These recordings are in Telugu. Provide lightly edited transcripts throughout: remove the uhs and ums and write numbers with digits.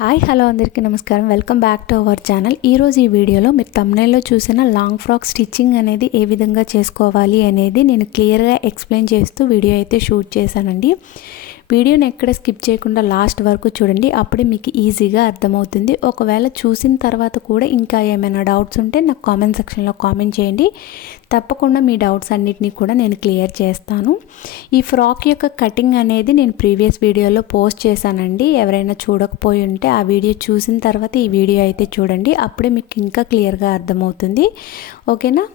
హాయ్ హలో అందరికీ నమస్కారం. Welcome back to our channel. ఈరోజు ఈ వీడియోలో మీరు థంబ్నెయిల్లో చూసిన లాంగ్ ఫ్రాక్ స్టిచ్చింగ్ అనేది ఏ విధంగా చేసుకోవాలి అనేది నేను క్లియర్గా ఎక్స్ప్లెయిన్ చేస్తూ వీడియో అయితే షూట్ చేశానండి. వీడియోని ఎక్కడ స్కిప్ చేయకుండా లాస్ట్ వరకు చూడండి, అప్పుడే మీకు ఈజీగా అర్థమవుతుంది. ఒకవేళ చూసిన తర్వాత కూడా ఇంకా ఏమైనా డౌట్స్ ఉంటే నాకు కామెంట్ సెక్షన్లో కామెంట్ చేయండి. తప్పకుండా మీ డౌట్స్ అన్నిటినీ కూడా నేను క్లియర్ చేస్తాను. ఈ ఫ్రాక్ యొక్క కటింగ్ అనేది నేను ప్రీవియస్ వీడియోలో పోస్ట్ చేశానండి. ఎవరైనా చూడకపోయి ఉంటే ఆ వీడియో చూసిన తర్వాత ఈ వీడియో అయితే చూడండి, అప్పుడే మీకు ఇంకా క్లియర్గా అర్థమవుతుంది. ఓకేనా?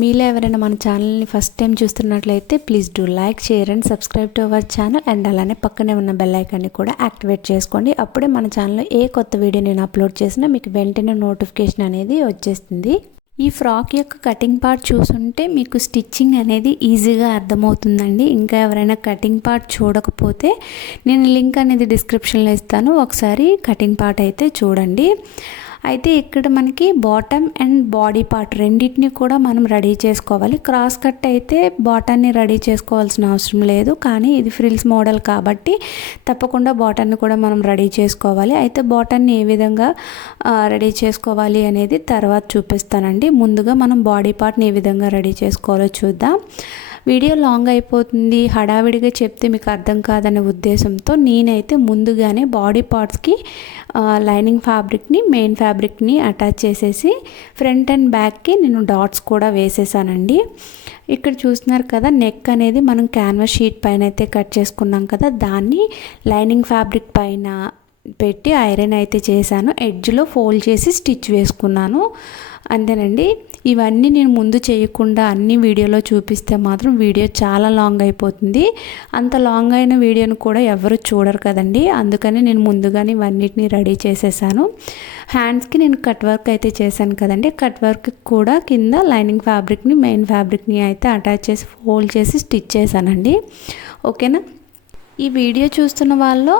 మీలో ఎవరైనా మన ఛానల్ని ఫస్ట్ టైం చూస్తున్నట్లయితే please do like, share and subscribe to our channel. And అలానే పక్కనే ఉన్న బెల్ ఐకాన్ని కూడా యాక్టివేట్ చేసుకోండి. అప్పుడే మన ఛానల్లో ఏ కొత్త వీడియో నేను అప్లోడ్ చేసినా మీకు వెంటనే నోటిఫికేషన్ అనేది వచ్చేస్తుంది. ఈ ఫ్రాక్ యొక్క కటింగ్ పార్ట్ చూసుంటే మీకు స్టిచ్చింగ్ అనేది ఈజీగా అర్థమవుతుందండి. ఇంకా ఎవరైనా కటింగ్ పార్ట్ చూడకపోతే నేను లింక్ అనేది డిస్క్రిప్షన్లో ఇస్తాను, ఒకసారి కటింగ్ పార్ట్ అయితే చూడండి. అయితే ఇక్కడ మనకి బాటమ్ అండ్ బాడీ పార్ట్ రెండింటిని కూడా మనం రెడీ చేసుకోవాలి. క్రాస్ కట్ అయితే బాటమ్ని రెడీ చేసుకోవాల్సిన అవసరం లేదు, కానీ ఇది ఫ్రిల్స్ మోడల్ కాబట్టి తప్పకుండా బాటమ్ని కూడా మనం రెడీ చేసుకోవాలి. అయితే బాటమ్ని ఏ విధంగా రెడీ చేసుకోవాలి అనేది తర్వాత చూపిస్తానండి. ముందుగా మనం బాడీ పార్ట్ని ఏ విధంగా రెడీ చేసుకోవాలో చూద్దాం. వీడియో లాంగ్ అయిపోతుంది, హడావిడిగా చెప్తే మీకు అర్థం కాదనే ఉద్దేశంతో నేనైతే ముందుగానే బాడీ పార్ట్స్కి లైనింగ్ ఫ్యాబ్రిక్ని, మెయిన్ ఫ్యాబ్రిక్ని అటాచ్ చేసేసి ఫ్రంట్ అండ్ బ్యాక్కి నేను డాట్స్ కూడా వేసేసానండి. ఇక్కడ చూస్తున్నారు కదా, నెక్ అనేది మనం క్యాన్వాస్ షీట్ పైన అయితే కట్ చేసుకున్నాం కదా, దాన్ని లైనింగ్ ఫ్యాబ్రిక్ పైన పెట్టి ఐరన్ అయితే చేశాను. ఎడ్జ్లో ఫోల్డ్ చేసి స్టిచ్ వేసుకున్నాను. అంతేనండి. ఇవన్నీ నేను ముందు చేయకుండా అన్ని వీడియోలో చూపిస్తే మాత్రం వీడియో చాలా లాంగ్ అయిపోతుంది. అంత లాంగ్ అయిన వీడియోను కూడా ఎవరు చూడరు కదండి, అందుకని నేను ముందుగానే ఇవన్నిటిని రెడీ చేసేసాను. హ్యాండ్స్కి నేను కట్ వర్క్ అయితే చేశాను కదండి, కట్ వర్క్ కూడా కింద లైనింగ్ ఫ్యాబ్రిక్ని, మెయిన్ ఫ్యాబ్రిక్ని అయితే అటాచ్ చేసి ఫోల్డ్ చేసి స్టిచ్ చేశానండి. ఓకేనా? ఈ వీడియో చూస్తున్న వాళ్ళు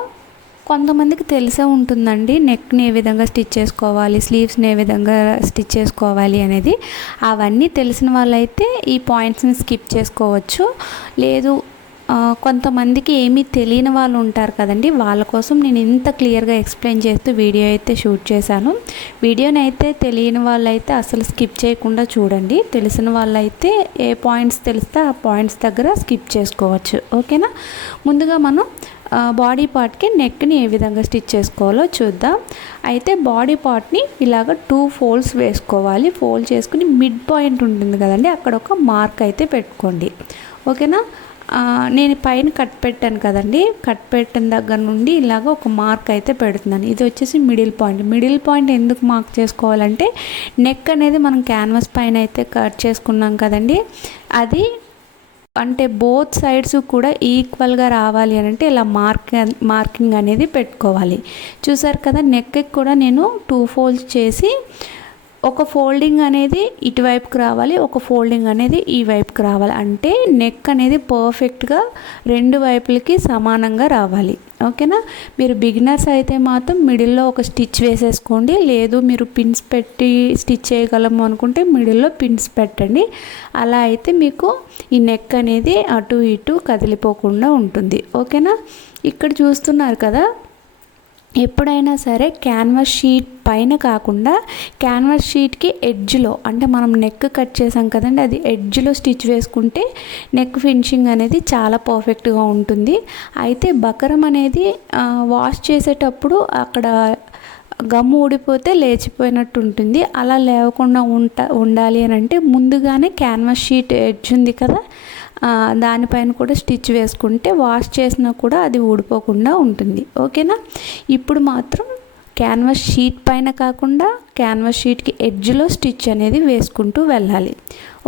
కొంతమందికి తెలిసే ఉంటుందండి, నెక్ని ఏ విధంగా స్టిచ్ చేసుకోవాలి, స్లీవ్స్ని ఏ విధంగా స్టిచ్ చేసుకోవాలి అనేది. అవన్నీ తెలిసిన వాళ్ళైతే ఈ పాయింట్స్ని స్కిప్ చేసుకోవచ్చు. లేదు కొంతమందికి ఏమీ తెలియని వాళ్ళు ఉంటారు కదండి, వాళ్ళ కోసం నేను ఇంత క్లియర్గా ఎక్స్ప్లెయిన్ చేస్తూ వీడియో అయితే షూట్ చేశాను. వీడియోని అయితే తెలియని వాళ్ళైతే అసలు స్కిప్ చేయకుండా చూడండి. తెలిసిన వాళ్ళైతే ఏ పాయింట్స్ తెలిస్తే ఆ పాయింట్స్ దగ్గర స్కిప్ చేసుకోవచ్చు. ఓకేనా? ముందుగా మనం బాడీ పార్ట్కి నెక్ని ఏ విధంగా స్టిచ్ చేసుకోవాలో చూద్దాం. అయితే బాడీ పార్ట్ని ఇలాగ 2 ఫోల్డ్స్ వేసుకోవాలి. ఫోల్డ్ చేసుకుని మిడ్ పాయింట్ ఉంటుంది కదండి, అక్కడ ఒక మార్క్ అయితే పెట్టుకోండి. ఓకేనా? నేను పైన కట్ పెట్టాను కదండి, కట్ పెట్టిన దగ్గర నుండి ఇలాగ ఒక మార్క్ అయితే పెడుతున్నాను. ఇది వచ్చేసి మిడిల్ పాయింట్. మిడిల్ పాయింట్ ఎందుకు మార్క్ చేసుకోవాలంటే నెక్ అనేది మనం క్యాన్వాస్ పైన అయితే కట్ చేసుకున్నాం కదండి, అది అంటే బోత్ సైడ్స్ కూడా ఈక్వల్గా రావాలి అని అంటే ఇలా మార్కింగ్ అనేది పెట్టుకోవాలి. చూసారు కదా, నెక్కి కూడా నేను 2 ఫోల్డ్స్ చేసి ఒక ఫోల్డింగ్ అనేది ఇటువైపుకి రావాలి, ఒక ఫోల్డింగ్ అనేది ఈ వైపుకి రావాలి. అంటే నెక్ అనేది పర్ఫెక్ట్గా రెండు వైపులకి సమానంగా రావాలి. ఓకేనా? మీరు బిగినర్స్ అయితే మాత్రం మిడిల్లో ఒక స్టిచ్ వేసేసుకోండి. లేదు మీరు పిన్స్ పెట్టి స్టిచ్ చేయగలము అనుకుంటే మిడిల్లో పిన్స్ పెట్టండి. అలా అయితే మీకు ఈ నెక్ అనేది అటు ఇటు కదిలిపోకుండా ఉంటుంది. ఓకేనా? ఇక్కడ చూస్తున్నారు కదా, ఎప్పుడైనా సరే క్యాన్వాస్ షీట్ పైన కాకుండా క్యాన్వాస్ షీట్కి ఎడ్జ్లో, అంటే మనం నెక్ కట్ చేసాం కదండి, అది ఎడ్జ్లో స్టిచ్ వేసుకుంటే నెక్ ఫినిషింగ్ అనేది చాలా పర్ఫెక్ట్గా ఉంటుంది. అయితే బకరం అనేది వాష్ చేసేటప్పుడు అక్కడ గమ్ము ఊడిపోతే లేచిపోయినట్టు ఉంటుంది. అలా లేకుండా ఉండాలి అని అంటే ముందుగానే క్యాన్వాస్ షీట్ ఎడ్జ్ ఉంది కదా, దానిపైన కూడా స్టిచ్ వేసుకుంటే వాష్ చేసినా కూడా అది ఊడిపోకుండా ఉంటుంది. ఓకేనా? ఇప్పుడు మాత్రం క్యాన్వాస్ షీట్ పైన కాకుండా క్యాన్వాస్ షీట్కి ఎడ్జ్లో స్టిచ్ అనేది వేసుకుంటూ వెళ్ళాలి.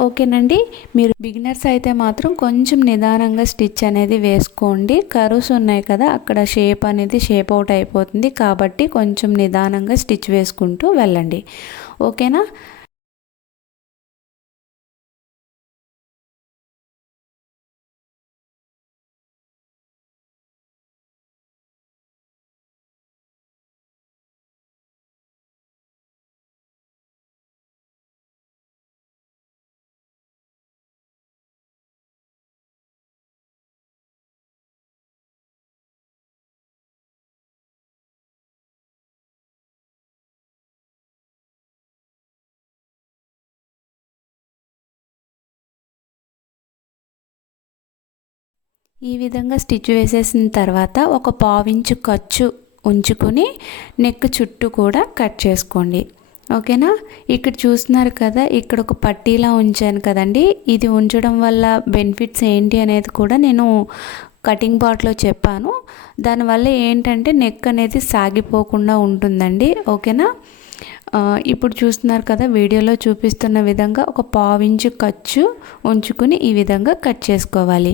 ఓకేనండి? మీరు బిగినర్స్ అయితే మాత్రం కొంచెం నిదానంగా స్టిచ్ అనేది వేసుకోండి. కర్వ్స్ ఉన్నాయి కదా, అక్కడ షేప్ అనేది షేప్ అవుట్ అయిపోతుంది, కాబట్టి కొంచెం నిదానంగా స్టిచ్ వేసుకుంటూ వెళ్ళండి. ఓకేనా? ఈ విధంగా స్టిచ్ వేసేసిన తర్వాత ఒక పావించు ఖర్చు ఉంచుకొని నెక్ చుట్టూ కూడా కట్ చేసుకోండి. ఓకేనా. ఇక్కడ చూస్తున్నారు కదా, ఇక్కడ ఒక పట్టీలా ఉంచాను కదండి. ఇది ఉంచడం వల్ల బెనిఫిట్స్ ఏంటి అనేది కూడా నేను కటింగ్ పార్ట్లో చెప్పాను. దానివల్ల ఏంటంటే నెక్ అనేది సాగిపోకుండా ఉంటుందండి. ఓకేనా. ఇప్పుడు చూస్తున్నారు కదా, వీడియోలో చూపిస్తున్న విధంగా ఒక పావించు ఖర్చు ఉంచుకుని ఈ విధంగా కట్ చేసుకోవాలి.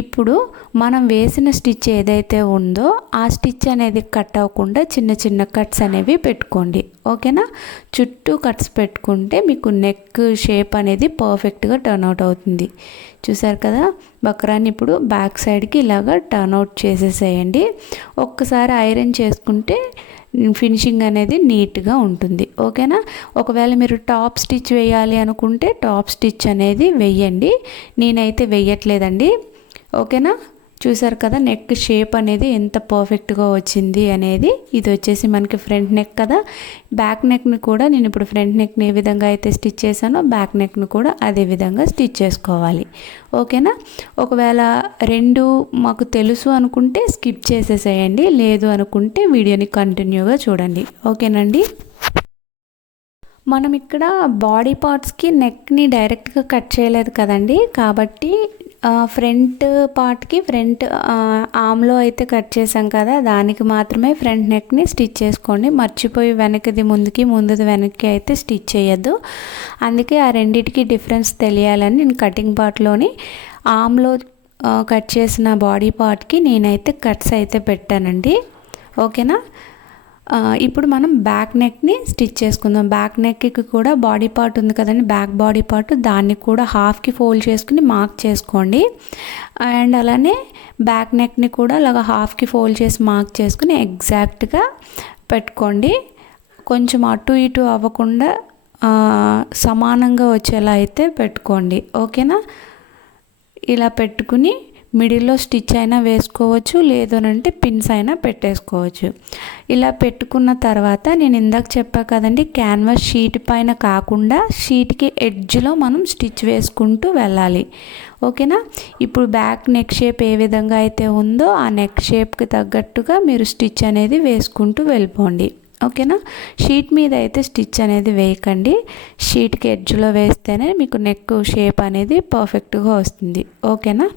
ఇప్పుడు మనం వేసిన స్టిచ్ ఏదైతే ఉందో ఆ స్టిచ్ అనేది కట్ అవ్వకుండా చిన్న చిన్న కట్స్ అనేవి పెట్టుకోండి. ఓకేనా. చుట్టూ కట్స్ పెట్టుకుంటే మీకు నెక్ షేప్ అనేది పర్ఫెక్ట్గా టర్న్ అవుట్ అవుతుంది. చూసారు కదా, బక్రాన్ని ఇప్పుడు బ్యాక్ సైడ్కి ఇలాగా టర్న్ అవుట్ చేసేసేయండి. ఒక్కసారి ఐరన్ చేసుకుంటే ఫినిషింగ్ అనేది నీట్గా ఉంటుంది. ఓకేనా. ఒకవేళ మీరు టాప్ స్టిచ్ వేయాలి అనుకుంటే టాప్ స్టిచ్ అనేది వెయ్యండి. నేనైతే వెయ్యట్లేదండి. ఓకేనా. చూసారు కదా నెక్ షేప్ అనేది ఎంత పర్ఫెక్ట్గా వచ్చింది అనేది. ఇది వచ్చేసి మనకి ఫ్రంట్ నెక్ కదా. బ్యాక్ నెక్ని కూడా నేను ఇప్పుడు ఫ్రంట్ నెక్ని ఏ విధంగా అయితే స్టిచ్ చేశానో బ్యాక్ నెక్ని కూడా అదే విధంగా స్టిచ్ చేసుకోవాలి. ఓకేనా. ఒకవేళ రెండు మాకు తెలుసు అనుకుంటే స్కిప్ చేసేసేయండి, లేదు అనుకుంటే వీడియోని కంటిన్యూగా చూడండి. ఓకేనండి. మనం ఇక్కడ బాడీ పార్ట్స్కి నెక్ని డైరెక్ట్గా కట్ చేయలేదు కదండి, కాబట్టి ఫ్రంట్ పార్ట్కి ఫ్రంట్ ఆమ్లో అయితే కట్ చేసాం కదా, దానికి మాత్రమే ఫ్రంట్ నెక్ని స్టిచ్ చేసుకోండి. మర్చిపోయి వెనకది ముందుకి ముందుది వెనక్కి అయితే స్టిచ్ చేయొద్దు. అందుకే ఆ రెండింటికి డిఫరెన్స్ తెలియాలని నేను కటింగ్ పార్ట్లోని ఆమ్లో కట్ చేసిన బాడీ పార్ట్కి నేనైతే కట్స్ అయితే పెట్టానండి. ఓకేనా. ఇప్పుడు మనం బ్యాక్ నెక్ని స్టిచ్ చేసుకుందాం. బ్యాక్ నెక్కి కూడా బాడీ పార్ట్ ఉంది కదండి, బ్యాక్ బాడీ పార్ట్, దాన్ని కూడా హాఫ్కి ఫోల్డ్ చేసుకుని మార్క్ చేసుకోండి. అండ్ అలానే బ్యాక్ నెక్ని కూడా అలాగా హాఫ్కి ఫోల్డ్ చేసి మార్క్ చేసుకుని ఎగ్జాక్ట్గా పెట్టుకోండి. కొంచెం అటు ఇటు అవ్వకుండా సమానంగా వచ్చేలా అయితే పెట్టుకోండి. ఓకేనా. ఇలా పెట్టుకుని మిడిల్లో స్టిచ్ అయినా వేసుకోవచ్చు, లేదు అంటే పిన్స్ అయినా పెట్టేసుకోవచ్చు. ఇలా పెట్టుకున్న తర్వాత నేను ఇందాక చెప్పా కదండి, క్యాన్వాస్ షీట్ పైన కాకుండా షీట్కి ఎడ్జ్లో మనం స్టిచ్ వేసుకుంటూ వెళ్ళాలి. ఓకేనా. ఇప్పుడు బ్యాక్ నెక్ షేప్ ఏ విధంగా అయితే ఉందో ఆ నెక్ షేప్కి తగ్గట్టుగా మీరు స్టిచ్ అనేది వేసుకుంటూ వెళ్ళిపోండి. ఓకేనా. షీట్ మీద అయితే స్టిచ్ అనేది వేయకండి, షీట్కి ఎడ్జ్లో వేస్తేనే మీకు నెక్ షేప్ అనేది పర్ఫెక్ట్గా వస్తుంది. ఓకేనా.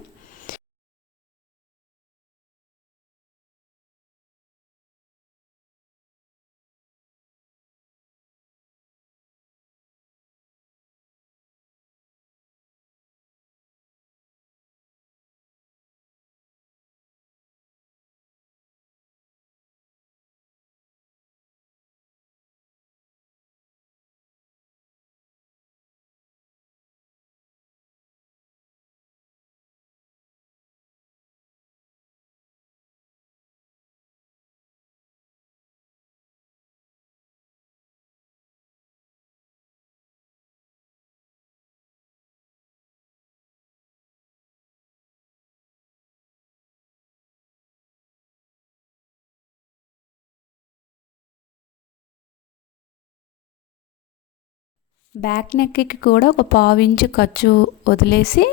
బ్యాక్ నెక్కి కూడా ఒక పావించు ఖర్చు వదిలేసి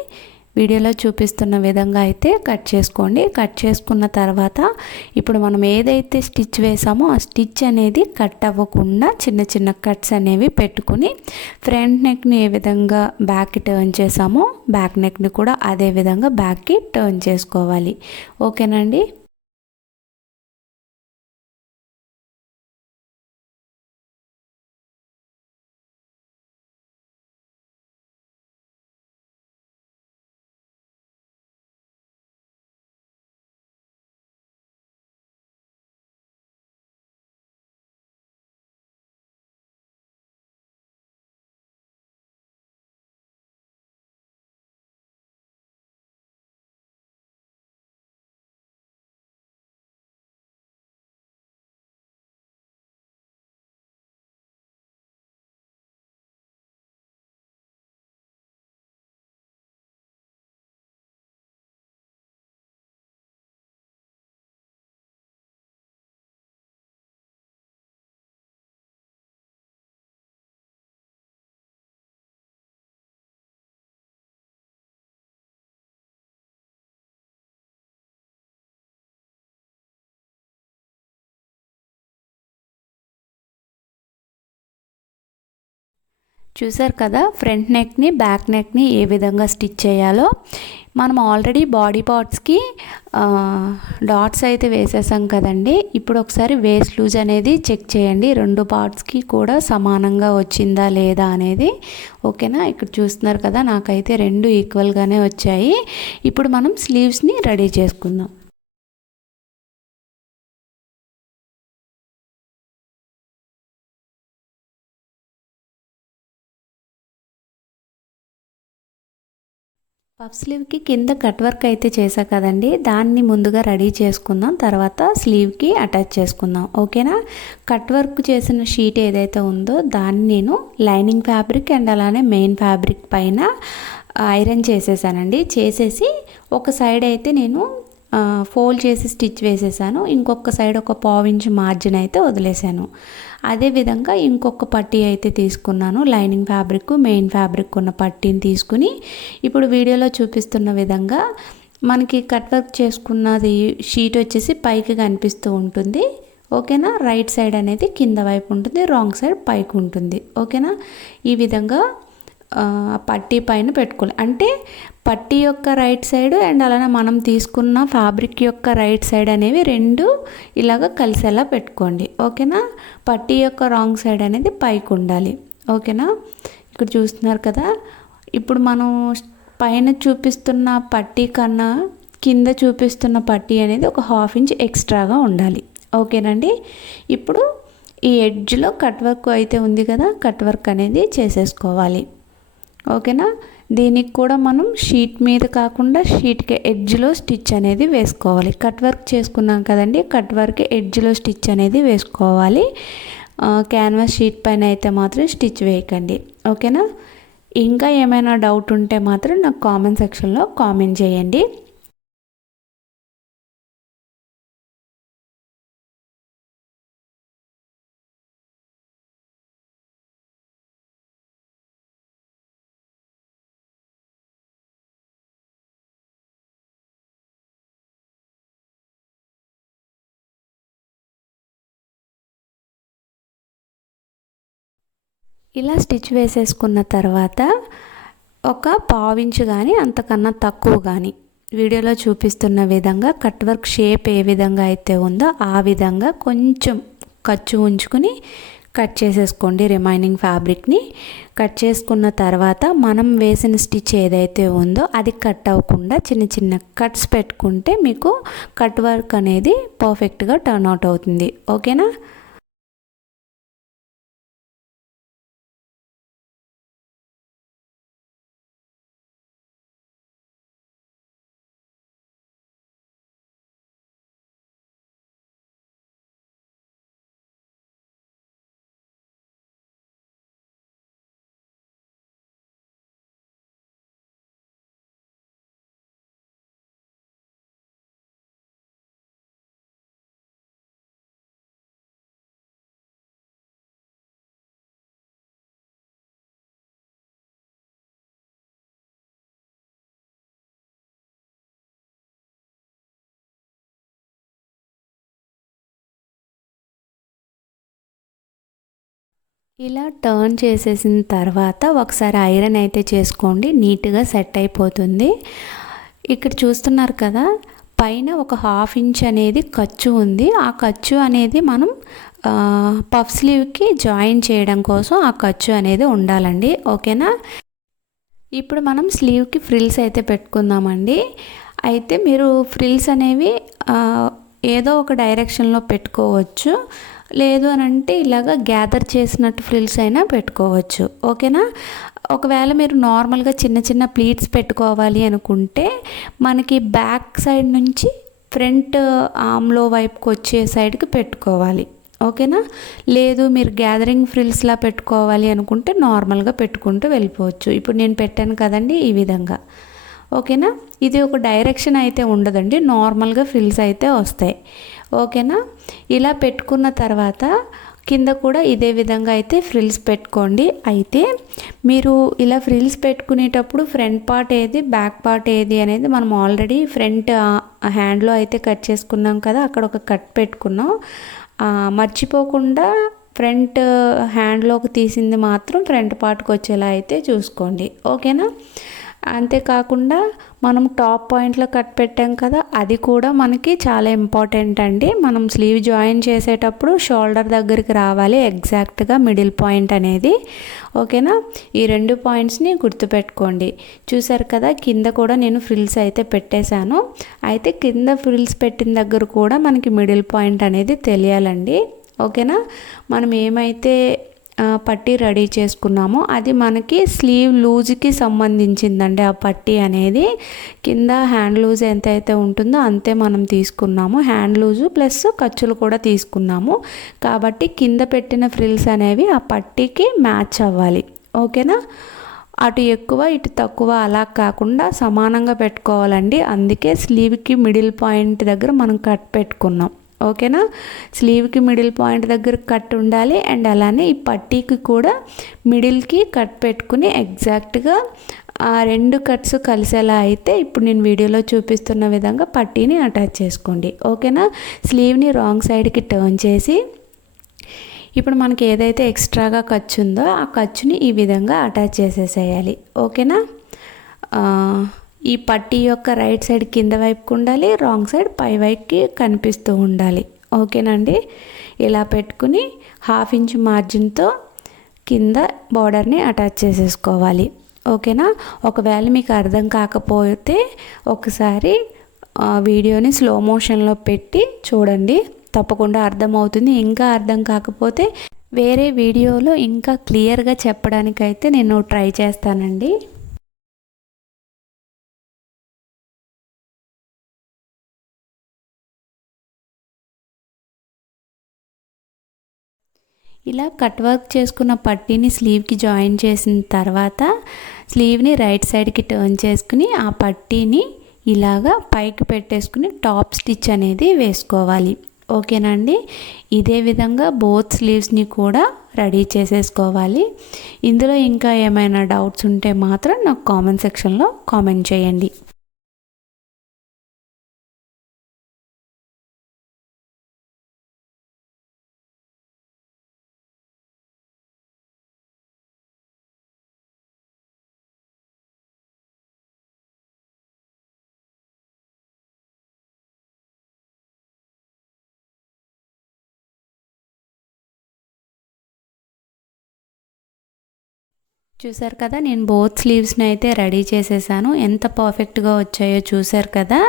వీడియోలో చూపిస్తున్న విధంగా అయితే కట్ చేసుకోండి. కట్ చేసుకున్న తర్వాత ఇప్పుడు మనం ఏదైతే స్టిచ్ వేసామో ఆ స్టిచ్ అనేది కట్ అవ్వకుండా చిన్న చిన్న కట్స్ అనేవి పెట్టుకుని ఫ్రంట్ నెక్ని ఏ విధంగా బ్యాక్కి టర్న్ చేసామో బ్యాక్ నెక్ని కూడా అదే విధంగా బ్యాక్కి టర్న్ చేసుకోవాలి. ఓకేనండి. చూసారు కదా ఫ్రంట్ నెక్ని బ్యాక్ నెక్ని ఏ విధంగా స్టిచ్ చేయాలో. మనం ఆల్రెడీ బాడీ పార్ట్స్కి డాట్స్ అయితే వేసేసాం కదండి. ఇప్పుడు ఒకసారి వేస్ట్ లూజ్ అనేది చెక్ చేయండి, రెండు పార్ట్స్కి కూడా సమానంగా వచ్చిందా లేదా అనేది. ఓకేనా, ఇక్కడ చూస్తున్నారు కదా నాకైతే రెండు ఈక్వల్గానే వచ్చాయి. ఇప్పుడు మనం స్లీవ్స్ని రెడీ చేసుకుందాం. పఫ్ స్లీవ్కి కింద కట్ వర్క్ అయితే చేసా కదండి, దాన్ని ముందుగా రెడీ చేసుకుందాం, తర్వాత స్లీవ్కి అటాచ్ చేసుకుందాం. ఓకేనా, కట్ వర్క్ చేసిన షీట్ ఏదైతే ఉందో దాన్ని నేను లైనింగ్ ఫ్యాబ్రిక్ అండ్ అలానే మెయిన్ ఫ్యాబ్రిక్ పైన ఐరన్ చేసేసానండి. చేసేసి ఒక సైడ్ అయితే నేను ఫోల్డ్ చేసి స్టిచ్ వేసేసాను, ఇంకొక సైడ్ ఒక పావించ్ మార్జిన్ అయితే వదిలేసాను. అదేవిధంగా ఇంకొక పట్టీ అయితే తీసుకున్నాను, లైనింగ్ ఫ్యాబ్రిక్ మెయిన్ ఫ్యాబ్రిక్ ఉన్న పట్టీని తీసుకుని ఇప్పుడు వీడియోలో చూపిస్తున్న విధంగా మనకి కట్ వర్క్ చేసుకున్నది షీట్ వచ్చేసి పైకి కనిపిస్తూ ఉంటుంది. ఓకేనా, రైట్ సైడ్ అనేది కింద వైపు ఉంటుంది, రాంగ్ సైడ్ పైకి ఉంటుంది. ఓకేనా, ఈ విధంగా పట్టీ పైన పెట్టుకోవాలి. అంటే పట్టీ యొక్క రైట్ సైడ్ అండ్ అలానే మనం తీసుకున్న ఫ్యాబ్రిక్ యొక్క రైట్ సైడ్ అనేవి రెండు ఇలాగ కలిసేలా పెట్టుకోండి. ఓకేనా, పట్టీ యొక్క రాంగ్ సైడ్ అనేది పైకి ఉండాలి. ఓకేనా, ఇక్కడ చూస్తున్నారు కదా, ఇప్పుడు మనం పైన చూపిస్తున్న పట్టీ కన్నా కింద చూపిస్తున్న పట్టీ అనేది ఒక 1/2 ఇంచ్ ఎక్స్ట్రాగా ఉండాలి. ఓకేనండి, ఇప్పుడు ఈ ఎడ్జ్లో కట్ వర్క్ అయితే ఉంది కదా, కట్ వర్క్ అనేది చేసేసుకోవాలి. ఓకేనా, దీనికి కూడా మనం షీట్ మీద కాకుండా షీట్కి ఎడ్జ్లో స్టిచ్ అనేది వేసుకోవాలి. కట్ వర్క్ చేసుకున్నాం కదండి, కట్ వర్క్ ఎడ్జ్లో స్టిచ్ అనేది వేసుకోవాలి. క్యాన్వాస్ షీట్ పైన అయితే మాత్రం స్టిచ్ వేయకండి. ఓకేనా, ఇంకా ఏమైనా డౌట్ ఉంటే మాత్రం నాకు కామెంట్ సెక్షన్లో కామెంట్ చేయండి. ఇలా స్టిచ్ వేసేసుకున్న తర్వాత ఒక 1/2 ఇంచ్ కానీ అంతకన్నా తక్కువ కానీ వీడియోలో చూపిస్తున్న విధంగా కట్ వర్క్ షేప్ ఏ విధంగా అయితే ఉందో ఆ విధంగా కొంచెం ఖర్చు ఉంచుకుని కట్ చేసేసుకోండి. రిమైనింగ్ ఫ్యాబ్రిక్ని కట్ చేసుకున్న తర్వాత మనం వేసిన స్టిచ్ ఏదైతే ఉందో అది కట్ అవ్వకుండా చిన్న చిన్న కట్స్ పెట్టుకుంటే మీకు కట్ వర్క్ అనేది పర్ఫెక్ట్గా టర్న్ అవుట్ అవుతుంది. ఓకేనా, ఇలా టర్న్ చేసేసిన తర్వాత ఒకసారి ఐరన్ అయితే చేసుకోండి, నీట్గా సెట్ అయిపోతుంది. ఇక్కడ చూస్తున్నారు కదా, పైన ఒక 1/2 ఇంచ్ అనేది ఖర్చు ఉంది. ఆ ఖర్చు అనేది మనం పఫ్ స్లీవ్కి జాయిన్ చేయడం కోసం ఆ ఖర్చు అనేది ఉండాలండి. ఓకేనా, ఇప్పుడు మనం స్లీవ్కి ఫ్రిల్స్ అయితే పెట్టుకుందామండి. అయితే మీరు ఫ్రిల్స్ అనేవి ఏదో ఒక డైరెక్షన్లో పెట్టుకోవచ్చు, లేదు అని అంటే ఇలాగ గ్యాదర్ చేసినట్టు ఫ్రిల్స్ అయినా పెట్టుకోవచ్చు. ఓకేనా, ఒకవేళ మీరు నార్మల్గా చిన్న చిన్న ప్లీట్స్ పెట్టుకోవాలి అనుకుంటే మనకి బ్యాక్ సైడ్ నుంచి ఫ్రంట్ ఆమ్లో వైపుకి వచ్చే సైడ్కి పెట్టుకోవాలి. ఓకేనా, లేదు మీరు గ్యాదరింగ్ ఫ్రిల్స్లా పెట్టుకోవాలి అనుకుంటే నార్మల్గా పెట్టుకుంటూ వెళ్ళిపోవచ్చు. ఇప్పుడు నేను పెట్టాను కదండి ఈ విధంగా. ఓకేనా, ఇది ఒక డైరెక్షన్ అయితే ఉండదండి, నార్మల్గా ఫ్రిల్స్ అయితే వస్తాయి. ఓకేనా, ఇలా పెట్టుకున్న తర్వాత కింద కూడా ఇదే విధంగా అయితే ఫ్రిల్స్ పెట్టుకోండి. అయితే మీరు ఇలా ఫ్రిల్స్ పెట్టుకునేటప్పుడు ఫ్రంట్ పార్ట్ ఏది బ్యాక్ పార్ట్ ఏది అనేది మనం ఆల్రెడీ ఫ్రంట్ హ్యాండ్లో అయితే కట్ చేసుకున్నాం కదా, అక్కడ ఒక కట్ పెట్టుకున్నాం. మర్చిపోకుండా ఫ్రంట్ హ్యాండ్లోకి తీసింది మాత్రం ఫ్రంట్ పార్ట్కి వచ్చేలా అయితే చూసుకోండి, ఓకేనా. అంతేకాకుండా మనం టాప్ పాయింట్లో కట్ పెట్టాం కదా, అది కూడా మనకి చాలా ఇంపార్టెంట్ అండి. మనం స్లీవ్ జాయిన్ చేసేటప్పుడు షోల్డర్ దగ్గరికి రావాలి ఎగ్జాక్ట్గా మిడిల్ పాయింట్ అనేది, ఓకేనా. ఈ 2 పాయింట్స్ని గుర్తుపెట్టుకోండి. చూసారు కదా, కింద కూడా నేను ఫ్రిల్స్ అయితే పెట్టేశాను. అయితే కింద ఫ్రిల్స్ పెట్టిన దగ్గర కూడా మనకి మిడిల్ పాయింట్ అనేది తెలియాలండి, ఓకేనా. మనం ఏమైతే పట్టీ రెడీ చేసుకున్నామో అది మనకి స్లీవ్ లూజ్కి సంబంధించిందండి. ఆ పట్టీ అనేది కింద హ్యాండ్ లూజ్ ఎంత అయితే ఉంటుందో అంతే మనం తీసుకున్నాము. హ్యాండ్ లూజు ప్లస్ ఖర్చులు కూడా తీసుకున్నాము కాబట్టి కింద పెట్టిన ఫ్రిల్స్ అనేవి ఆ పట్టీకి మ్యాచ్ అవ్వాలి, ఓకేనా. అటు ఎక్కువ ఇటు తక్కువ అలా కాకుండా సమానంగా పెట్టుకోవాలండి. అందుకే స్లీవ్కి మిడిల్ పాయింట్ దగ్గర మనం కట్ పెట్టుకున్నాం, ఓకేనా. స్లీవ్కి మిడిల్ పాయింట్ దగ్గర కట్ ఉండాలి అండ్ అలానే ఈ పట్టీకి కూడా మిడిల్కి కట్ పెట్టుకుని ఎగ్జాక్ట్గా ఆ 2 కట్స్ కలిసేలా అయితే ఇప్పుడు నేను వీడియోలో చూపిస్తున్న విధంగా పట్టీని అటాచ్ చేసుకోండి, ఓకేనా. స్లీవ్ని రాంగ్ సైడ్కి టర్న్ చేసి ఇప్పుడు మనకి ఏదైతే ఎక్స్ట్రాగా ఖర్చు ఉందో ఆ ఖర్చుని ఈ విధంగా అటాచ్ చేసేసేయాలి, ఓకేనా. ఈ పట్టీ యొక్క రైట్ సైడ్ కింద వైపుకు ఉండాలి, రాంగ్ సైడ్ పై వైపుకి కనిపిస్తూ ఉండాలి, ఓకేనండి. ఇలా పెట్టుకుని 1/2 ఇంచ్ మార్జిన్తో కింద బార్డర్ని అటాచ్ చేసేసుకోవాలి, ఓకేనా. ఒకవేళ మీకు అర్థం కాకపోతే ఒకసారి వీడియోని స్లో మోషన్లో పెట్టి చూడండి, తప్పకుండా అర్థమవుతుంది. ఇంకా అర్థం కాకపోతే వేరే వీడియోలో ఇంకా క్లియర్గా చెప్పడానికైతే నేను ట్రై చేస్తానండి. ఇలా కట్ వర్క్ చేసుకున్న పట్టీని స్లీవ్కి జాయిన్ చేసిన తర్వాత స్లీవ్ని రైట్ సైడ్కి టర్న్ చేసుకుని ఆ పట్టీని ఇలాగా పైకి పెట్టేసుకుని టాప్ స్టిచ్ అనేది వేసుకోవాలి, ఓకేనండి. ఇదే విధంగా బోత్ స్లీవ్స్ని కూడా రెడీ చేసేసుకోవాలి. ఇందులో ఇంకా ఏమైనా డౌట్స్ ఉంటే మాత్రం నాకు కామెంట్ సెక్షన్లో కామెంట్ చేయండి. చూసారు కదా, నేను బోత్ స్లీవ్స్ని అయితే రెడీ చేసేసాను. ఎంత పర్ఫెక్ట్గా వచ్చాయో చూసారు కదా.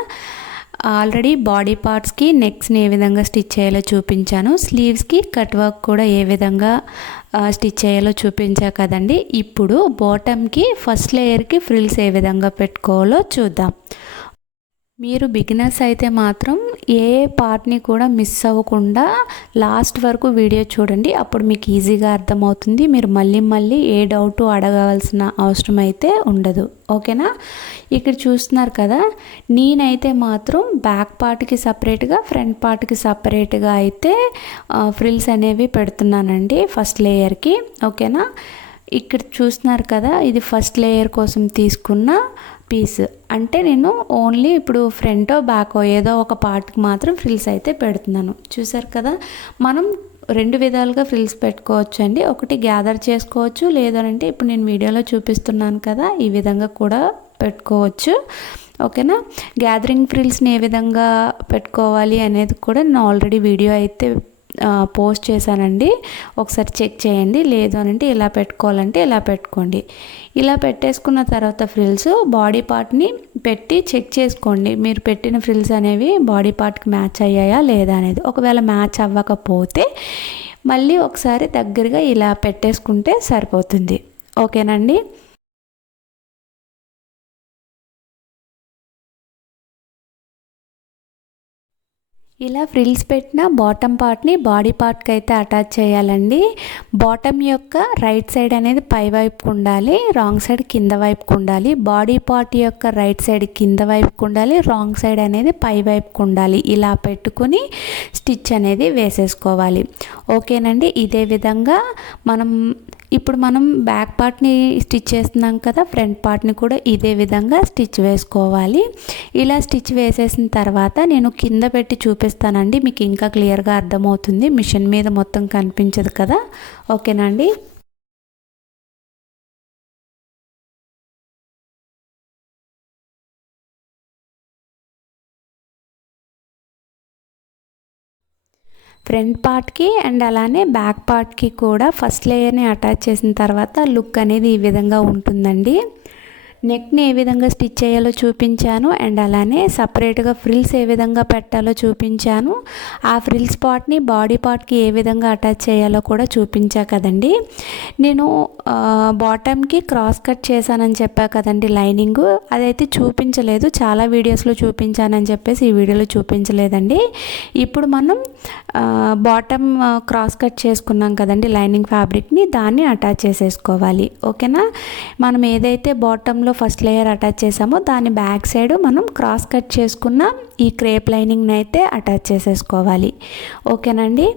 ఆల్రెడీ బాడీ పార్ట్స్కి నెక్స్ని ఏ విధంగా స్టిచ్ చేయాలో చూపించాను, స్లీవ్స్కి కట్ వర్క్ కూడా ఏ విధంగా స్టిచ్ చేయాలో చూపించా కదండి. ఇప్పుడు బాటమ్కి ఫస్ట్ లేయర్కి ఫ్రిల్స్ ఏ విధంగా పెట్టుకోవాలో చూద్దాం. మీరు బిగినర్స్ అయితే మాత్రం ఏ పార్ట్ని కూడా మిస్ అవ్వకుండా లాస్ట్ వరకు వీడియో చూడండి, అప్పుడు మీకు ఈజీగా అర్థమవుతుంది. మీరు మళ్ళీ ఏ డౌట్ అడగవలసిన అవసరం అయితే ఉండదు, ఓకేనా. ఇక్కడ చూస్తున్నారు కదా, నేనైతే మాత్రం బ్యాక్ పార్ట్కి సపరేట్గా ఫ్రంట్ పార్ట్కి సపరేట్గా అయితే ఫ్రిల్స్ అనేవి పెడుతున్నానండి ఫస్ట్ లేయర్కి, ఓకేనా. ఇక్కడ చూస్తున్నారు కదా, ఇది ఫస్ట్ లేయర్ కోసం తీసుకున్న పీస్. అంటే నేను ఓన్లీ ఇప్పుడు ఫ్రంటో బ్యాకో ఏదో ఒక పార్ట్కి మాత్రం ఫ్రిల్స్ అయితే పెడుతున్నాను. చూసారు కదా, మనం 2 విధాలుగా ఫ్రిల్స్ పెట్టుకోవచ్చు అండి. ఒకటి గ్యాదర్ చేసుకోవచ్చు, లేదంటే ఇప్పుడు నేను వీడియోలో చూపిస్తున్నాను కదా ఈ విధంగా కూడా పెట్టుకోవచ్చు, ఓకేనా. గ్యాదరింగ్ ఫ్రిల్స్ని ఏ విధంగా పెట్టుకోవాలి అనేది కూడా నేను ఆల్రెడీ వీడియో అయితే పోస్ట్ చేశానండి, ఒకసారి చెక్ చేయండి. లేదు అనంటే ఇలా పెట్టుకోవాలంటే ఇలా పెట్టుకోండి. ఇలా పెట్టేసుకున్న తర్వాత ఫ్రిల్స్ బాడీ పార్ట్ని పెట్టి చెక్ చేసుకోండి, మీరు పెట్టిన ఫ్రిల్స్ అనేవి బాడీ పార్ట్కి మ్యాచ్ అయ్యాయా లేదా అనేది. ఒకవేళ మ్యాచ్ అవ్వకపోతే మళ్ళీ ఒకసారి దగ్గరగా ఇలా పెట్టేసుకుంటే సరిపోతుంది, ఓకేనండి. ఇలా ఫ్రిల్స్ పెట్టిన బాటమ్ పార్ట్ని బాడీ పార్ట్కి అయితే అటాచ్ చేయాలండి. బాటమ్ యొక్క రైట్ సైడ్ అనేది పై వైపుకు ఉండాలి, రాంగ్ సైడ్ కింద వైపుకు ఉండాలి. బాడీ పార్ట్ యొక్క రైట్ సైడ్ కింద వైపుకు ఉండాలి, రాంగ్ సైడ్ అనేది పై వైపుకు ఉండాలి. ఇలా పెట్టుకుని స్టిచ్ అనేది వేసేసుకోవాలి, ఓకేనండి. ఇదే విధంగా మనం ఇప్పుడు మనం బ్యాక్ పార్ట్ని స్టిచ్ చేస్తున్నాం కదా, ఫ్రంట్ పార్ట్ని కూడా ఇదే విధంగా స్టిచ్ వేసుకోవాలి. ఇలా స్టిచ్ వేసేసిన తర్వాత నేను కింద పెట్టి చూపిస్తానండి, మీకు ఇంకా క్లియర్గా అర్థమవుతుంది. మిషన్ మీద మొత్తం కనిపించదు కదా. ఓకేనా అండి. ఫ్రంట్ పార్ట్కి అండ్ అలానే బ్యాక్ పార్ట్కి కూడా ఫస్ట్ లేయర్ని అటాచ్ చేసిన తర్వాత లుక్ అనేది ఈ విధంగా ఉంటుందండి. నెక్ని ఏ విధంగా స్టిచ్ చేయాలో చూపించాను అండ్ అలానే సపరేట్గా ఫ్రిల్స్ ఏ విధంగా పెట్టాలో చూపించాను. ఆ ఫ్రిల్స్ పార్ట్ని బాడీ పార్ట్కి ఏ విధంగా అటాచ్ చేయాలో కూడా చూపించా కదండి. నేను బాటమ్కి క్రాస్ కట్ చేశానని చెప్పా కదండి లైనింగ్, అదైతే చూపించలేదు, చాలా వీడియోస్లో చూపించానని చెప్పేసి ఈ వీడియోలో చూపించలేదండి. ఇప్పుడు మనం బాటమ్ క్రాస్ కట్ చేసుకున్నాం కదండి లైనింగ్ ఫ్యాబ్రిక్ని, దాన్ని అటాచ్ చేసేసుకోవాలి. ఓకేనా. మనం ఏదైతే బాటంలో ఫస్ట్ లేయర్ అటాచ్ చేసామో దాని బ్యాక్ సైడ్ మనం క్రాస్ కట్ చేసుకున్న ఈ క్రేప్ లైనింగ్ని అయితే అటాచ్ చేసేసుకోవాలి. ఓకేనండి.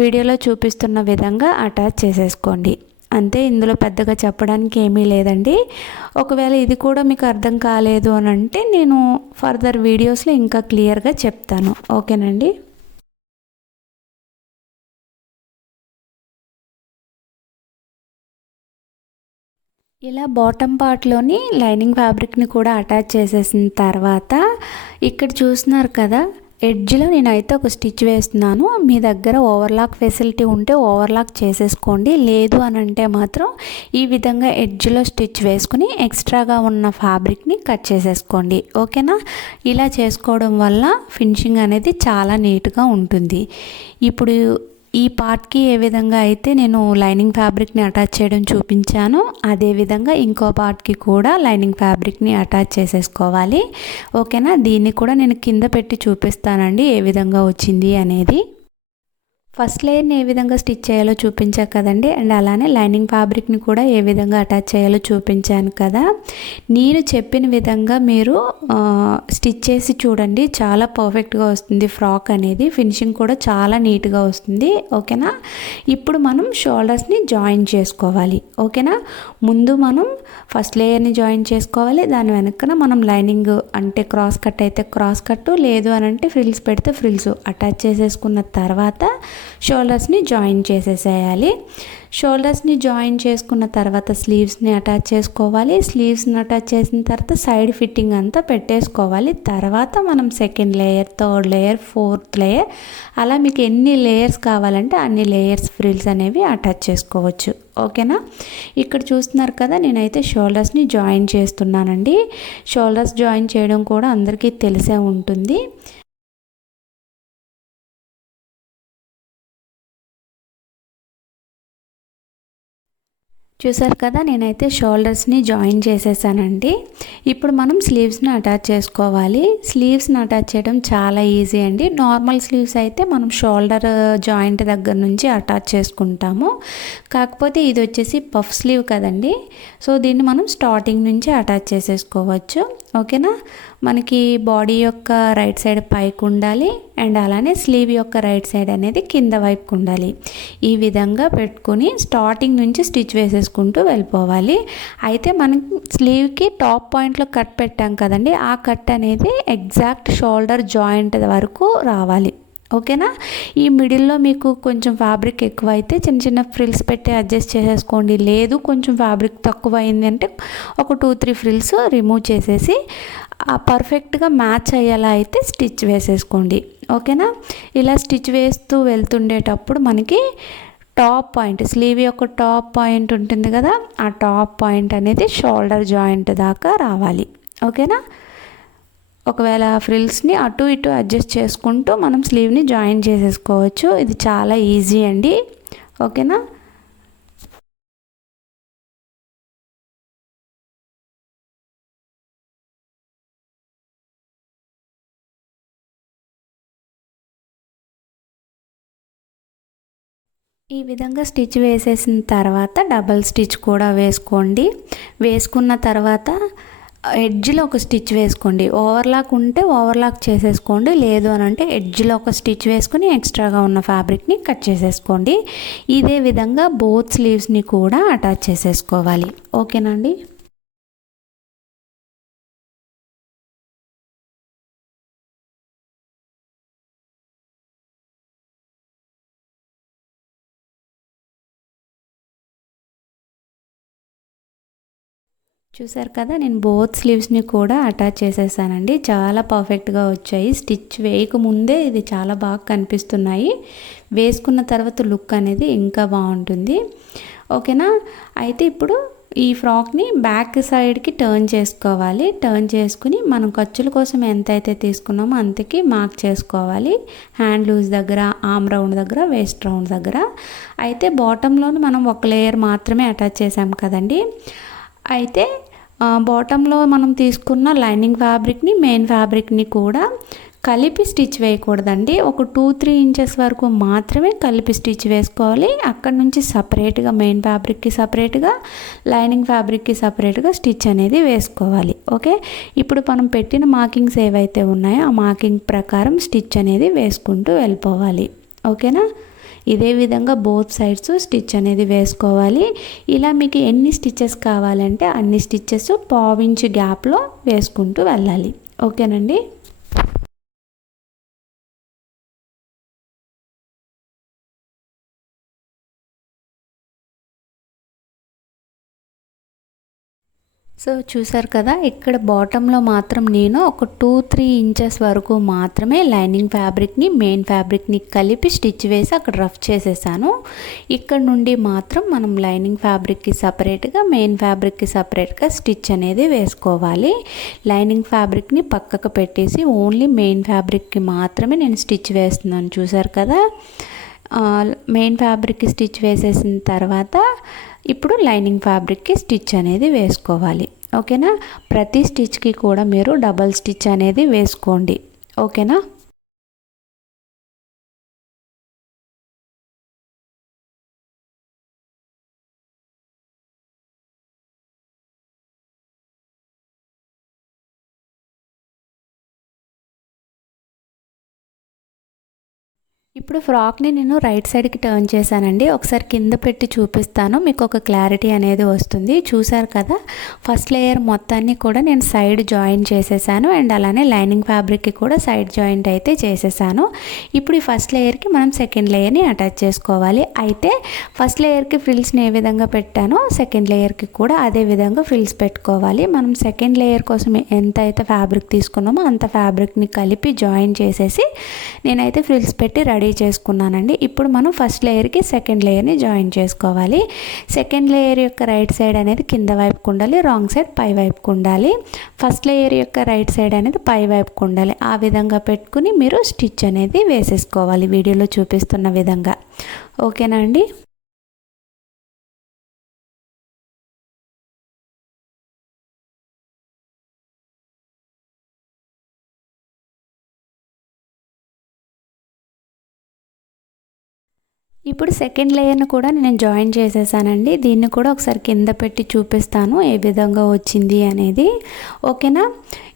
వీడియోలో చూపిస్తున్న విధంగా అటాచ్ చేసేసుకోండి. అంతే, ఇందులో పెద్దగా చెప్పడానికి ఏమీ లేదండి. ఒకవేళ ఇది కూడా మీకు అర్థం కాలేదు అని అంటే నేను ఫర్దర్ వీడియోస్లో ఇంకా క్లియర్గా చెప్తాను. ఓకేనండి. ఇలా బాటమ్ పార్ట్లోని లైనింగ్ ఫ్యాబ్రిక్ని కూడా అటాచ్ చేసేసిన తర్వాత ఇక్కడ చూస్తున్నారు కదా, ఎడ్జ్లో నేనైతే ఒక స్టిచ్ వేస్తున్నాను. మీ దగ్గర ఓవర్లాక్ ఫెసిలిటీ ఉంటే ఓవర్లాక్ చేసేసుకోండి, లేదు అని అంటే మాత్రం ఈ విధంగా ఎడ్జ్లో స్టిచ్ వేసుకుని ఎక్స్ట్రాగా ఉన్న ఫ్యాబ్రిక్ని కట్ చేసేసుకోండి. ఓకేనా. ఇలా చేసుకోవడం వల్ల ఫినిషింగ్ అనేది చాలా నీట్గా ఉంటుంది. ఇప్పుడు ఈ పార్ట్కి ఏ విధంగా అయితే నేను లైనింగ్ ఫ్యాబ్రిక్ని అటాచ్ చేయడం చూపించానో అదేవిధంగా ఇంకో పార్ట్కి కూడా లైనింగ్ ఫ్యాబ్రిక్ని అటాచ్ చేసేసుకోవాలి. ఓకేనా. దీన్ని కూడా నేను కింద పెట్టి చూపిస్తానండి ఏ విధంగా వచ్చింది అనేది. ఫస్ట్ లేయర్ని ఏ విధంగా స్టిచ్ చేయాలో చూపించా కదండి, అండ్ అలానే లైనింగ్ ఫ్యాబ్రిక్ని కూడా ఏ విధంగా అటాచ్ చేయాలో చూపించాను కదా. నేను చెప్పిన విధంగా మీరు స్టిచ్ చేసి చూడండి, చాలా పర్ఫెక్ట్గా వస్తుంది ఫ్రాక్ అనేది. ఫినిషింగ్ కూడా చాలా నీట్గా వస్తుంది. ఓకేనా. ఇప్పుడు మనం షోల్డర్స్ని జాయిన్ చేసుకోవాలి. ఓకేనా. ముందు మనం ఫస్ట్ లేయర్ని జాయిన్ చేసుకోవాలి, దాని వెనకన మనం లైనింగ్ అంటే క్రాస్ కట్ అయితే క్రాస్ కట్టు, లేదు అని అంటే ఫ్రిల్స్ పెడితే ఫ్రిల్స్ అటాచ్ చేసేసుకున్న తర్వాత షోల్డర్స్ని జాయిన్ చేసేసేయాలి. షోల్డర్స్ని జాయిన్ చేసుకున్న తర్వాత స్లీవ్స్ని అటాచ్ చేసుకోవాలి. స్లీవ్స్ని అటాచ్ చేసిన తర్వాత సైడ్ ఫిట్టింగ్ అంతా పెట్టేసుకోవాలి. తర్వాత మనం second layer, third layer, fourth layer, అలా మీకు ఎన్ని లేయర్స్ కావాలంటే అన్ని లేయర్స్ ఫ్రిల్స్ అనేవి అటాచ్ చేసుకోవచ్చు. ఓకేనా. ఇక్కడ చూస్తున్నారు కదా, నేనైతే షోల్డర్స్ని జాయిన్ చేస్తున్నానండి. షోల్డర్స్ జాయిన్ చేయడం కూడా అందరికీ తెలిసే ఉంటుంది. చూసారు కదా, నేనైతే షోల్డర్స్ని జాయిన్ చేసేసానండి. ఇప్పుడు మనం స్లీవ్స్ని అటాచ్ చేసుకోవాలి. స్లీవ్స్ని అటాచ్ చేయడం చాలా ఈజీ అండి. నార్మల్ స్లీవ్స్ అయితే మనం షోల్డర్ జాయింట్ దగ్గర నుంచి అటాచ్ చేసుకుంటాము. కాకపోతే ఇది వచ్చేసి పఫ్ స్లీవ్ కదండి, సో దీన్ని మనం స్టార్టింగ్ నుంచి అటాచ్ చేసేసుకోవచ్చు. ఓకేనా. మనకి బాడీ యొక్క రైట్ సైడ్ పైకి ఉండాలి అండ్ అలానే స్లీవ్ యొక్క రైట్ సైడ్ అనేది కింద వైపుకు ఉండాలి. ఈ విధంగా పెట్టుకుని స్టార్టింగ్ నుంచి స్టిచ్ వేసేసుకుంటూ వెళ్ళిపోవాలి. అయితే మనకి స్లీవ్కి టాప్ పాయింట్లో కట్ పెట్టాం కదండి, ఆ కట్ అనేది ఎగ్జాక్ట్ షోల్డర్ జాయింట్ వరకు రావాలి. ఓకేనా. ఈ మిడిల్లో మీకు కొంచెం ఫ్యాబ్రిక్ ఎక్కువ అయితే చిన్న చిన్న ఫ్రిల్స్ పెట్టి అడ్జస్ట్ చేసేసుకోండి, లేదు కొంచెం ఫ్యాబ్రిక్ తక్కువ అయింది అంటే ఒక 2-3 ఫ్రిల్స్ రిమూవ్ చేసేసి పర్ఫెక్ట్గా మ్యాచ్ అయ్యేలా అయితే స్టిచ్ వేసేసుకోండి. ఓకేనా. ఇలా స్టిచ్ వేస్తూ వెళ్తుండేటప్పుడు మనకి టాప్ పాయింట్, స్లీవ్ యొక్క టాప్ పాయింట్ ఉంటుంది కదా, ఆ టాప్ పాయింట్ అనేది షోల్డర్ జాయింట్ దాకా రావాలి. ఓకేనా. ఒకవేళ ఫ్రిల్స్ని అటు ఇటు అడ్జస్ట్ చేసుకుంటూ మనం స్లీవ్ని జాయిన్ చేసేసుకోవచ్చు. ఇది చాలా ఈజీ అండి. ఓకేనా. ఈ విధంగా స్టిచ్ వేసేసిన తర్వాత డబల్ స్టిచ్ కూడా వేసుకోండి. వేసుకున్న తర్వాత ఎడ్జ్లో ఒక స్టిచ్ వేసుకోండి. ఓవర్లాక్ ఉంటే ఓవర్లాక్ చేసేసుకోండి, లేదు అని అంటే ఎడ్జ్లో ఒక స్టిచ్ వేసుకుని ఎక్స్ట్రాగా ఉన్న ఫ్యాబ్రిక్ని కట్ చేసేసుకోండి. ఇదే విధంగా బోత్ స్లీవ్స్ని కూడా అటాచ్ చేసేసుకోవాలి. ఓకేనండి. చూసారు కదా, నేను బోత్ స్లీవ్స్ని కూడా అటాచ్ చేసేసానండి. చాలా పర్ఫెక్ట్గా వచ్చాయి. స్టిచ్ వేయకముందే ఇది చాలా బాగా కనిపిస్తున్నాయి. వేసుకున్న తర్వాత లుక్ అనేది ఇంకా బాగుంటుంది. ఓకేనా. అయితే ఇప్పుడు ఈ ఫ్రాక్ని బ్యాక్ సైడ్కి టర్న్ చేసుకోవాలి. టర్న్ చేసుకుని మనం ఖర్చుల కోసం ఎంతైతే తీసుకున్నామో అంతకి మార్క్ చేసుకోవాలి. హ్యాండ్ లూజ్ దగ్గర, ఆర్మ్ రౌండ్ దగ్గర, వేస్ట్ రౌండ్ దగ్గర. అయితే బాటంలోని మనం ఒక లేయర్ మాత్రమే అటాచ్ చేసాం కదండి. అయితే బాటంలో మనం తీసుకున్న లైనింగ్ ఫ్యాబ్రిక్ని, మెయిన్ ఫ్యాబ్రిక్ని కూడా కలిపి స్టిచ్ వేయకూడదండి. ఒక 2-3 ఇంచెస్ వరకు మాత్రమే కలిపి స్టిచ్ వేసుకోవాలి. అక్కడ నుంచి సపరేట్గా మెయిన్ ఫ్యాబ్రిక్కి సపరేట్గా, లైనింగ్ ఫ్యాబ్రిక్కి సపరేట్గా స్టిచ్ అనేది వేసుకోవాలి. ఓకే. ఇప్పుడు మనం పెట్టిన మార్కింగ్స్ ఏవైతే ఉన్నాయో ఆ మార్కింగ్ ప్రకారం స్టిచ్ అనేది వేసుకుంటూ వెళ్ళిపోవాలి. ఓకేనా. ఇదే విధంగా బోత్ సైడ్స్ స్టిచ్ అనేది వేసుకోవాలి. ఇలా మీకు ఎన్ని స్టిచెస్ కావాలంటే అన్ని స్టిచెస్ 1/4 ఇంచ్ గ్యాప్లో వేసుకుంటూ వెళ్ళాలి. ఓకేనండి. సో చూసారు కదా, ఇక్కడ బాటంలో మాత్రం నేను ఒక 2-3 ఇంచెస్ వరకు మాత్రమే లైనింగ్ ఫ్యాబ్రిక్ని, మెయిన్ ఫ్యాబ్రిక్ని కలిపి స్టిచ్ వేసి అక్కడ రఫ్ చేసేసాను. ఇక్కడ నుండి మాత్రం మనం లైనింగ్ ఫ్యాబ్రిక్కి సపరేట్గా, మెయిన్ ఫ్యాబ్రిక్కి సపరేట్గా స్టిచ్ అనేది వేసుకోవాలి. లైనింగ్ ఫ్యాబ్రిక్ని పక్కకు పెట్టేసి ఓన్లీ మెయిన్ ఫ్యాబ్రిక్కి మాత్రమే నేను స్టిచ్ వేస్తున్నాను. చూసారు కదా, మెయిన్ ఫ్యాబ్రిక్కి స్టిచ్ వేసేసిన తర్వాత ఇప్పుడు లైనింగ్ ఫ్యాబ్రిక్కి స్టిచ్ అనేది వేసుకోవాలి. ఓకేనా. ప్రతి స్టిచ్కి కూడా మీరు డబల్ స్టిచ్ అనేది వేసుకోండి. ఓకేనా. ఇప్పుడు ఫ్రాక్ని నేను రైట్ సైడ్కి టర్న్ చేశానండి. ఒకసారి కింద పెట్టి చూపిస్తాను, మీకు ఒక క్లారిటీ అనేది వస్తుంది. చూసారు కదా, ఫస్ట్ లేయర్ మొత్తాన్ని కూడా నేను సైడ్ జాయిన్ చేసేసాను అండ్ అలానే లైనింగ్ ఫ్యాబ్రిక్కి కూడా సైడ్ జాయింట్ అయితే చేసేసాను. ఇప్పుడు ఈ ఫస్ట్ లేయర్కి మనం సెకండ్ లేయర్ని అటాచ్ చేసుకోవాలి. అయితే ఫస్ట్ లేయర్కి ఫ్రిల్స్ని ఏ విధంగా పెట్టానో సెకండ్ లేయర్కి కూడా అదే విధంగా ఫ్రిల్స్ పెట్టుకోవాలి. మనం సెకండ్ లేయర్ కోసం ఎంత అయితే ఫ్యాబ్రిక్ తీసుకున్నామో అంత ఫ్యాబ్రిక్ని కలిపి జాయిన్ చేసేసి నేనైతే ఫ్రిల్స్ పెట్టి రెడీ చేసుకున్నానండి. ఇప్పుడు మనం ఫస్ట్ లేయర్కి సెకండ్ లేయర్ని జాయిన్ చేసుకోవాలి. సెకండ్ లేయర్ యొక్క రైట్ సైడ్ అనేది కింద వైపుకు ఉండాలి, రాంగ్ సైడ్ పై వైపుకు ఉండాలి. ఫస్ట్ లేయర్ యొక్క రైట్ సైడ్ అనేది పై వైపుకు ఉండాలి. ఆ విధంగా పెట్టుకుని మీరు స్టిచ్ అనేది వేసేసుకోవాలి వీడియోలో చూపిస్తున్న విధంగా. ఓకేనా అండి. ఇప్పుడు సెకండ్ లేయర్ని కూడా నేను జాయిన్ చేసేసానండి. దీన్ని కూడా ఒకసారి కింద పెట్టి చూపిస్తాను ఏ విధంగా వచ్చింది అనేది. ఓకేనా.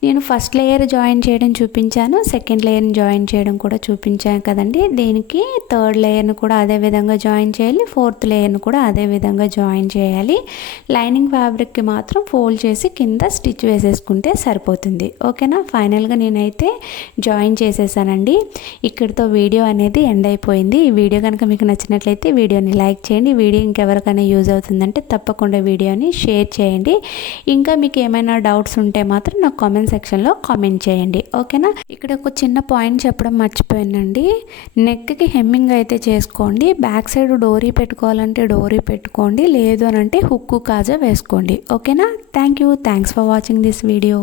నేను ఫస్ట్ లేయర్ జాయిన్ చేయడం చూపించాను, సెకండ్ లేయర్ని జాయిన్ చేయడం కూడా చూపించాను కదండి. దీనికి థర్డ్ లేయర్ని కూడా అదే విధంగా జాయిన్ చేయాలి, ఫోర్త్ లేయర్ని కూడా అదే విధంగా జాయిన్ చేయాలి. లైనింగ్ ఫ్యాబ్రిక్కి మాత్రం ఫోల్డ్ చేసి కింద స్టిచ్ వేసేసుకుంటే సరిపోతుంది. ఓకేనా. ఫైనల్గా నేనైతే జాయిన్ చేసేసానండి. ఇక్కడితో వీడియో అనేది ఎండ్ అయిపోయింది. ఈ వీడియో కనుక మీకు నచ్చినట్లయితే వీడియోని లైక్ చేయండి. వీడియో ఇంకెవరికైనా యూజ్ అవుతుందంటే తప్పకుండా వీడియోని షేర్ చేయండి. ఇంకా మీకు ఏమైనా డౌట్స్ ఉంటే మాత్రం నాకు కామెంట్ సెక్షన్లో కామెంట్ చేయండి. ఓకేనా. ఇక్కడ ఒక చిన్న పాయింట్ చెప్పడం మర్చిపోయానండి. నెక్కి హెమ్మింగ్ అయితే చేసుకోండి. బ్యాక్ సైడ్ డోరీ పెట్టుకోవాలంటే డోరీ పెట్టుకోండి, లేదు అని అంటే హుక్కు కాజా వేసుకోండి. ఓకేనా. Thanks for watching this video.